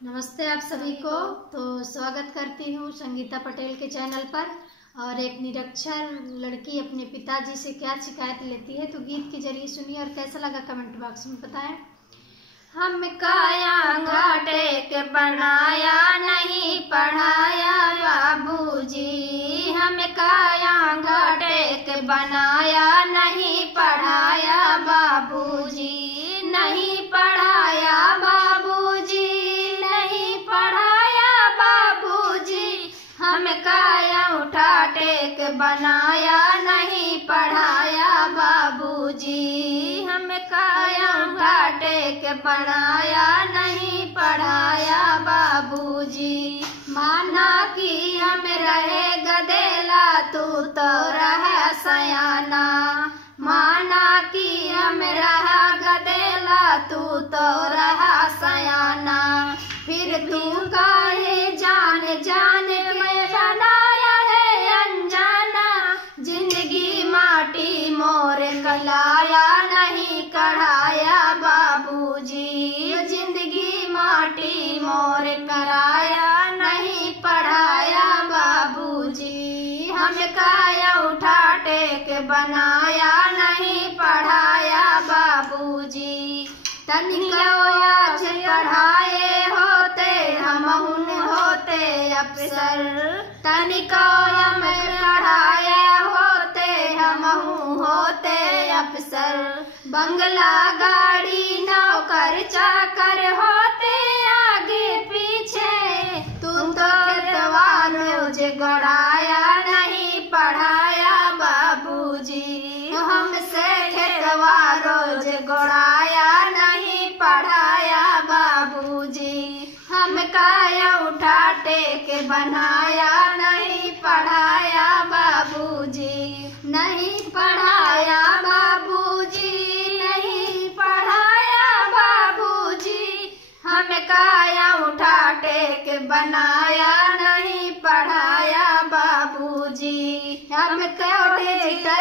नमस्ते आप सभी को। तो स्वागत करती हूँ संगीता पटेल के चैनल पर। और एक निरक्षर लड़की अपने पिताजी से क्या शिकायत लेती है, तो गीत के जरिए सुनिए और कैसा लगा कमेंट बॉक्स में बताएं। हम काया घाटे के बनाया नहीं पढ़ाया बाबूजी, हम काया घाटे के बनाया नहीं पढ़ाया बाबूजी, नहीं पढ़ाया बाबूजी, नहीं पढ़ाया बाबूजी, हम काया उठा टेक बनाया नहीं पढ़ाया बाबूजी, हम काया उठा टेक बनाया नहीं पढ़ाया बाबूजी। माना कि हम रहे गदेला तू तो रहा सयाना, माना कि हम रहा गदेला तू तो रहा सयाना, फिर तू काहे जान जान में बनाया है अनजाना, जिंदगी माटी मोर कलाया नहीं कढ़ाया बाबूजी, जिंदगी माटी मोर कराया नहीं पढ़ाया बाबूजी, हम काया उठा टेक बनाया नहीं पढ़ाया बाबूजी। तनिको आज पढ़ाए होते हमहुन होते अफसर, तनिको हम पढ़ाए होते हमहु होते अफसर, बंगला गाड़ी नौकर चाकर होते आगे पीछे, तू तो खेतवार रोज गड़ाया नहीं पढ़ाया बाबूजी, हमसे खेतवार रोज गड़ाया नहीं पढ़ाया बाबूजी, हम काया उठा टेक बनाया नहीं पढ़ाया बाबूजी, नहीं पढ़ाया बाबूजी, नहीं पढ़ाया बाबूजी, हम काया उठा टेक बनाया नहीं पढ़ाया बाबूजी, हम कॉलेज का